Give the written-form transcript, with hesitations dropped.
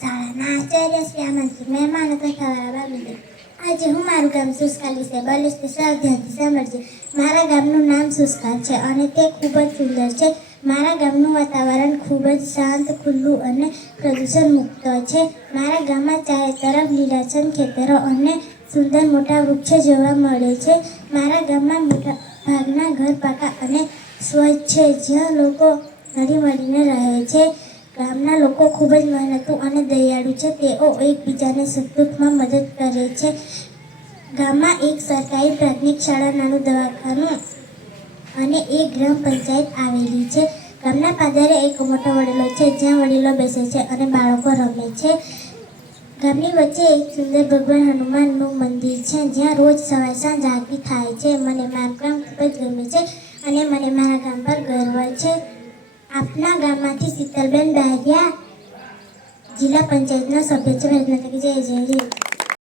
શાળાના આચાર્ય શ્રી આમંત્રિત મહેમાનો કથાવાળા બાબુજી, આજે હું મારું ગામ સુસ્કાલ વિશે બોલીશ તે સૌ ધ્યાનથી સાંભળજો. મારા ગામનું નામ સુસ્કાલ છે અને તે ખૂબ જ સુંદર છે. મારા ગામનું વાતાવરણ ખૂબ જ શાંત, ખુલ્લું અને પ્રદૂષણ મુક્ત છે. મારા ગામમાં ચારે તરફ લીલાછમ ખેતરો અને સુંદર મોટા વૃક્ષો જોવા મળે છે. મારા ગામમાં મોટા ભાગના ઘર પાકા અને સ્વચ્છ છે, જ્યાં લોકો હળીમળીને રહે છે. ગામના લોકો ખૂબ જ મહેનતુ અને દયાળુ છે. તેઓ એકબીજાને સુખ-દુઃખમાં મદદ કરે છે. ગામમાં એક સરકારી પ્રાથમિક શાળા, નાનું દવાખાનું અને એક ગ્રામ પંચાયત આવેલી છે. ગામના પાદરે એક મોટો વડલો છે, જ્યાં વડીલો બેસે છે અને બાળકો રમે છે. ગામની વચ્ચે એક સુંદર ભગવાન હનુમાનનું મંદિર છે, જ્યાં રોજ સવાર સાંજ આરતી થાય છે. મને મારું ગામ ખૂબ જ ગમે છે અને મને મારા ગામ પર ગર્વ છે. આપના ગામમાંથી શીતલબેન બારિયા, જિલ્લા પંચાયતના સભ્ય છે. જય જય.